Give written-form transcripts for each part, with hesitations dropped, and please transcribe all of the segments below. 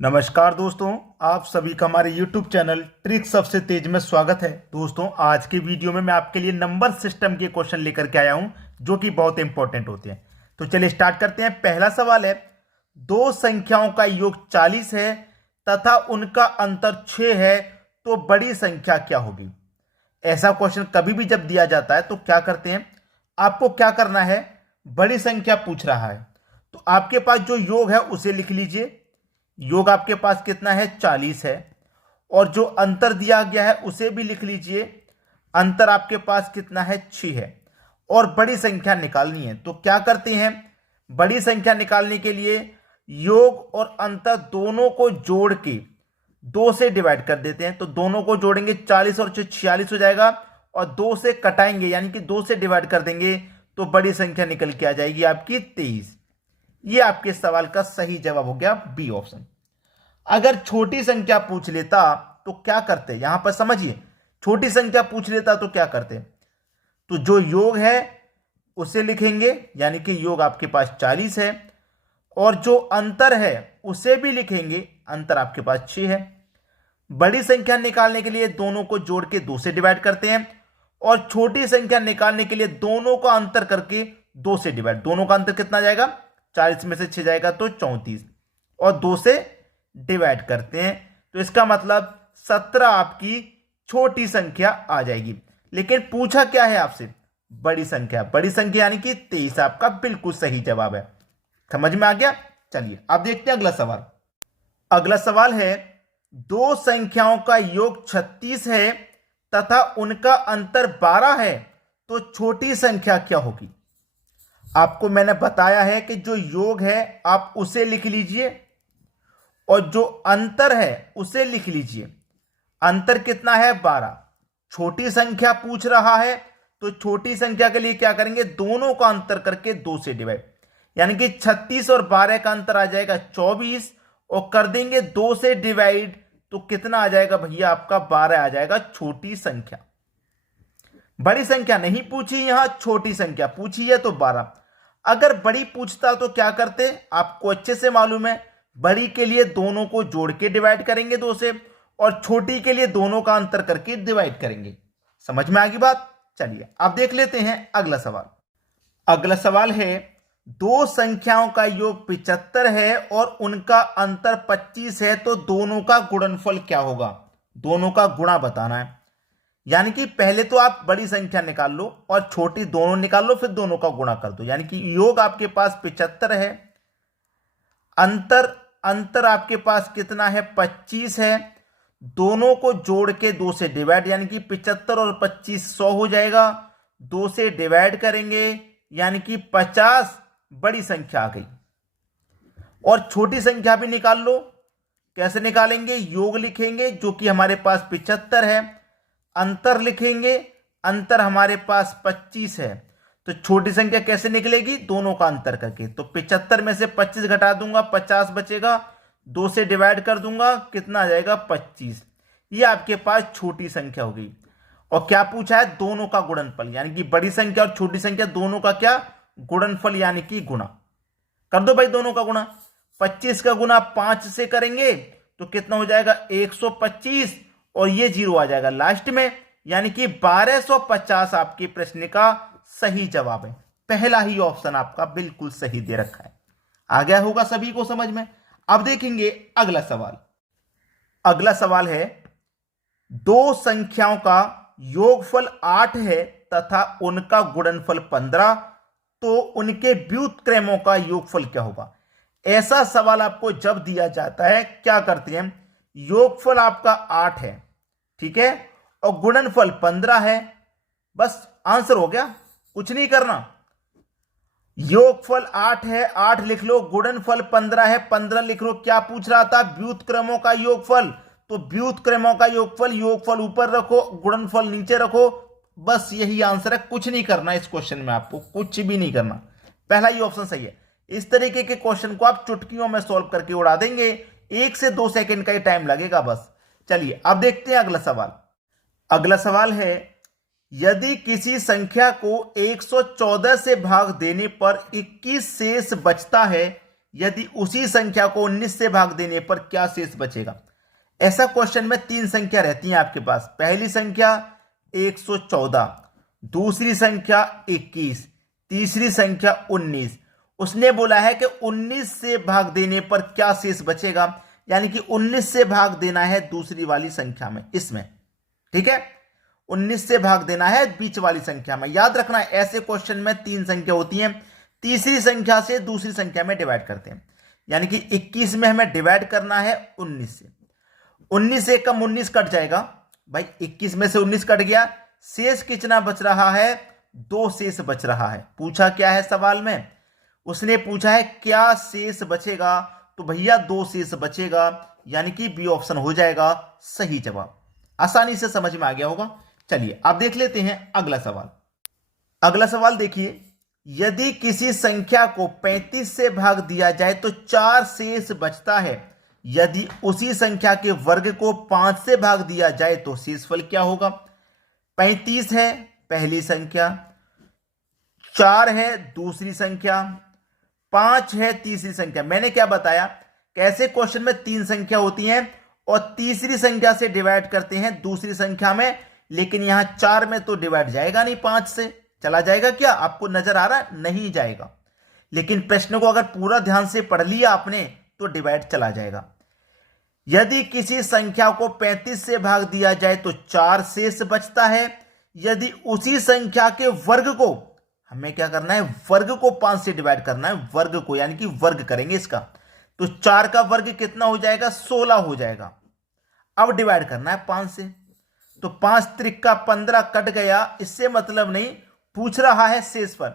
नमस्कार दोस्तों, आप सभी का हमारे YouTube चैनल ट्रिक सबसे तेज में स्वागत है। दोस्तों, आज के वीडियो में मैं आपके लिए नंबर सिस्टम के क्वेश्चन लेकर के आया हूं जो कि बहुत इंपॉर्टेंट होते हैं। तो चलिए स्टार्ट करते हैं। पहला सवाल है, दो संख्याओं का योग 40 है तथा उनका अंतर 6 है, तो बड़ी संख्या क्या होगी। ऐसा क्वेश्चन कभी भी जब दिया जाता है तो क्या करते हैं, आपको क्या करना है, बड़ी संख्या पूछ रहा है तो आपके पास जो योग है उसे लिख लीजिए। योग आपके पास कितना है, 40 है। और जो अंतर दिया गया है उसे भी लिख लीजिए। अंतर आपके पास कितना है, 6 है। और बड़ी संख्या निकालनी है तो क्या करते हैं, बड़ी संख्या निकालने के लिए योग और अंतर दोनों को जोड़ के 2 से डिवाइड कर देते हैं। तो दोनों को जोड़ेंगे, 40 और 46 हो जाएगा, और 2 से कटाएंगे यानी कि 2 से डिवाइड कर देंगे तो बड़ी संख्या निकल के आ जाएगी आपकी 23। ये आपके सवाल का सही जवाब हो गया, बी ऑप्शन। अगर छोटी संख्या पूछ लेता तो क्या करते, यहां पर समझिए, छोटी संख्या पूछ लेता तो क्या करते, तो जो योग है उसे लिखेंगे यानी कि योग आपके पास 40 है, और जो अंतर है उसे भी लिखेंगे, अंतर आपके पास 6 है। बड़ी संख्या निकालने के लिए दोनों को जोड़ के 2 से डिवाइड करते हैं, और छोटी संख्या निकालने के लिए दोनों का अंतर करके 2 से डिवाइड, दोनों का अंतर कितना जाएगा, 40 में से 6 जाएगा तो 34, और 2 से डिवाइड करते हैं तो इसका मतलब 17 आपकी छोटी संख्या आ जाएगी। लेकिन पूछा क्या है आपसे, बड़ी संख्या। बड़ी संख्या यानी कि 23 आपका बिल्कुल सही जवाब है। समझ में आ गया। चलिए अब देखते हैं अगला सवाल। अगला सवाल है, दो संख्याओं का योग 36 है तथा उनका अंतर 12 है, तो छोटी संख्या क्या होगी। आपको मैंने बताया है कि जो योग है आप उसे लिख लीजिए और जो अंतर है उसे लिख लीजिए। अंतर कितना है, 12। छोटी संख्या पूछ रहा है तो छोटी संख्या के लिए क्या करेंगे, दोनों का अंतर करके 2 से डिवाइड, यानी कि 36 और 12 का अंतर आ जाएगा 24, और कर देंगे 2 से डिवाइड तो कितना आ जाएगा भैया, आपका 12 आ जाएगा छोटी संख्या। बड़ी संख्या नहीं पूछी, यहां छोटी संख्या पूछी है तो 12। अगर बड़ी पूछता तो क्या करते, आपको अच्छे से मालूम है, बड़ी के लिए दोनों को जोड़ के डिवाइड करेंगे 2 से, और छोटी के लिए दोनों का अंतर करके डिवाइड करेंगे। समझ में आ गई बात। चलिए अब देख लेते हैं अगला सवाल। अगला सवाल है, दो संख्याओं का योग 75 है और उनका अंतर 25 है, तो दोनों का गुणनफल क्या होगा। दोनों का गुणा बताना है, यानी कि पहले तो आप बड़ी संख्या निकाल लो और छोटी दोनों निकाल लो, फिर दोनों का गुणा कर दो। यानी कि योग आपके पास 75 है, अंतर आपके पास कितना है, 25 है। दोनों को जोड़ के 2 से डिवाइड, यानी कि 75 और 25 100 हो जाएगा। 2 से डिवाइड करेंगे यानी कि 50 बड़ी संख्या आ गई। और छोटी संख्या भी निकाल लो। कैसे निकालेंगे, योग लिखेंगे जो कि हमारे पास 75 है, अंतर लिखेंगे, अंतर हमारे पास 25 है, तो छोटी संख्या कैसे निकलेगी, दोनों का अंतर करके। तो 75 में से 25 घटा दूंगा, 50 बचेगा, 2 से डिवाइड कर दूंगा, कितना आ जाएगा, 25। ये आपके पास छोटी संख्या हो गई। और क्या पूछा है, दोनों का गुणनफल, यानी कि बड़ी संख्या और छोटी संख्या दोनों का क्या, गुणनफल यानी कि गुणा। कर दो भाई दोनों का गुणा। 25 का गुणा 5 से करेंगे तो कितना हो जाएगा, 125, और ये 0 आ जाएगा लास्ट में, यानी कि 1250 आपके प्रश्न का सही जवाब है। पहला ही ऑप्शन आपका बिल्कुल सही दे रखा है। आ गया होगा सभी को समझ में। अब देखेंगे अगला सवाल। अगला सवाल है, दो संख्याओं का योगफल 8 है तथा उनका गुणनफल 15, तो उनके व्युत्क्रमों का योगफल क्या होगा। ऐसा सवाल आपको जब दिया जाता है क्या करते हैं, योगफल आपका 8 है, ठीक है, और गुणनफल 15 है, बस आंसर हो गया, कुछ नहीं करना। योगफल 8 है, 8 लिख लो, गुणनफल 15 है, 15 लिख लो। क्या पूछ रहा था, व्युत्क्रमों का योगफल, तो व्युत्क्रमों का योगफल, योगफल ऊपर रखो, गुणनफल नीचे रखो, बस यही आंसर है। कुछ नहीं करना इस क्वेश्चन में, आपको कुछ भी नहीं करना, पहला ही ऑप्शन सही है। इस तरीके के क्वेश्चन को आप चुटकियों में सॉल्व करके उड़ा देंगे, 1 से 2 सेकंड का ही टाइम लगेगा बस। चलिए अब देखते हैं अगला सवाल। अगला सवाल है, यदि किसी संख्या को 114 से भाग देने पर 21 शेष बचता है, यदि उसी संख्या को 19 से भाग देने पर क्या शेष बचेगा। ऐसा क्वेश्चन में 3 संख्या रहती हैं आपके पास। पहली संख्या 114, दूसरी संख्या 21, तीसरी संख्या 19। उसने बोला है कि 19 से भाग देने पर क्या शेष बचेगा, यानी कि 19 से भाग देना है दूसरी वाली संख्या में, इसमें। ठीक है, 19 से भाग देना है बीच वाली संख्या में। याद रखना ऐसे क्वेश्चन में 3 संख्या होती हैं, तीसरी संख्या से दूसरी संख्या में डिवाइड करते हैं। यानी कि 21 में हमें डिवाइड करना है 19 से। 19 से कम 19 कट जाएगा भाई, 21 में से 19 कट गया, शेष कितना बच रहा है, 2 शेष बच रहा है। पूछा क्या है सवाल में, उसने पूछा है क्या शेष बचेगा, तो भैया 2 शेष बचेगा, यानी कि बी ऑप्शन हो जाएगा सही जवाब। आसानी से समझ में आ गया होगा। चलिए अब देख लेते हैं अगला सवाल। अगला सवाल देखिए, यदि किसी संख्या को 35 से भाग दिया जाए तो 4 शेष बचता है। यदि उसी संख्या के वर्ग को 5 से भाग दिया जाए तो शेषफल क्या होगा। 35 है पहली संख्या, 4 है दूसरी संख्या, 5 है तीसरी संख्या। मैंने क्या बताया, कैसे क्वेश्चन में 3 संख्या होती हैं और तीसरी संख्या से डिवाइड करते हैं दूसरी संख्या में, लेकिन यहां 4 में तो डिवाइड जाएगा नहीं, 5 से चला जाएगा क्या, आपको नजर आ रहा, नहीं जाएगा। लेकिन प्रश्न को अगर पूरा ध्यान से पढ़ लिया आपने तो डिवाइड चला जाएगा। यदि किसी संख्या को 35 से भाग दिया जाए तो 4 शेष बचता है। यदि उसी संख्या के वर्ग को, हमें क्या करना है, वर्ग को 5 से डिवाइड करना है, वर्ग को, यानी कि वर्ग करेंगे इसका, तो 4 का वर्ग कितना हो जाएगा, 16 हो जाएगा। अब डिवाइड करना है 5 से, तो 5 त्रिका 15 कट गया, इससे मतलब नहीं, पूछ रहा है शेष पर,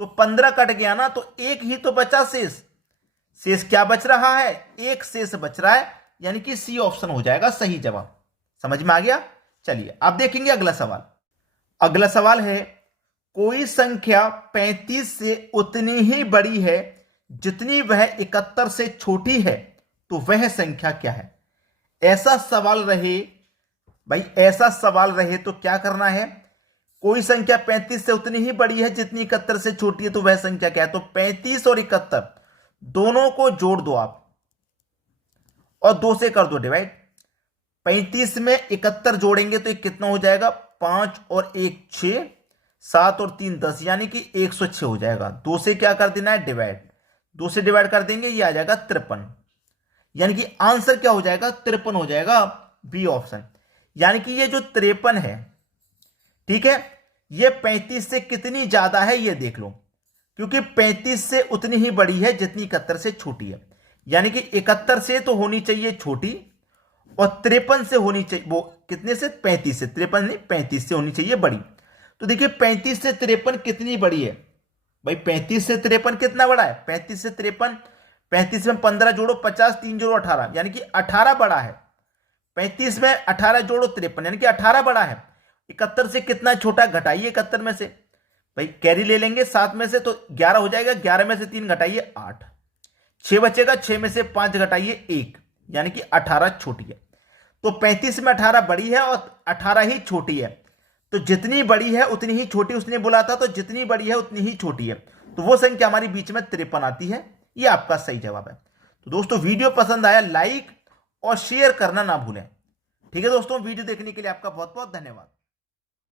तो 15 कट गया ना, तो एक ही तो बचा शेष। शेष क्या बच रहा है, एक शेष बच रहा है, यानी कि सी ऑप्शन हो जाएगा सही जवाब। समझ में आ गया। चलिए अब देखेंगे अगला सवाल। अगला सवाल है, कोई संख्या 35 से उतनी ही बड़ी है जितनी वह 71 से छोटी है, तो वह संख्या क्या है। ऐसा सवाल रहे भाई, ऐसा सवाल रहे तो क्या करना है, कोई संख्या 35 से उतनी ही बड़ी है जितनी 71 से छोटी है, तो वह संख्या क्या है। तो 35 और 71 दोनों को जोड़ दो आप और 2 से कर दो डिवाइड। 35 में 71 जोड़ेंगे तो कितना हो जाएगा, 5 और 1 6, 7 और 3 10, यानी कि 106 हो जाएगा। 2 से क्या कर देना है, डिवाइड। 2 से डिवाइड कर देंगे, ये आ जाएगा 53, यानी कि आंसर क्या हो जाएगा, 53 हो जाएगा, बी ऑप्शन। यानी कि ये जो 53 है, ठीक है, ये 35 से कितनी ज्यादा है ये देख लो, क्योंकि 35 से उतनी ही बड़ी है जितनी 71 से छोटी है। यानी कि 71 से तो होनी चाहिए छोटी और 53 से होनी चाहिए, वो कितने से, 35 से, 53 नहीं 35 से होनी चाहिए बड़ी। तो देखिए 35 से 53 कितनी बड़ी है भाई, 35 से 53 कितना बड़ा है, 35 से 53, 35 में 15 जोड़ो 50, 3 जोड़ो 18, यानी कि 18 बड़ा है। 35 में 18 जोड़ो 53, यानी कि 18 बड़ा है। 71 से कितना छोटा, घटाइए 71 में से, भाई कैरी ले लेंगे 7 में से तो 11 हो जाएगा, 11 में से 3 घटाइए 8, 6 बचेगा, 6 में से 5 घटाइए 1, यानी कि 18 छोटी है। तो 35 में 18 बड़ी है और 18 ही छोटी है, तो जितनी बड़ी है उतनी ही छोटी उसने बोला था, तो जितनी बड़ी है उतनी ही छोटी है, तो वो संख्या हमारी बीच में 53 आती है। ये आपका सही जवाब है। तो दोस्तों वीडियो पसंद आया लाइक और शेयर करना ना भूलें। ठीक है दोस्तों, वीडियो देखने के लिए आपका बहुत बहुत धन्यवाद।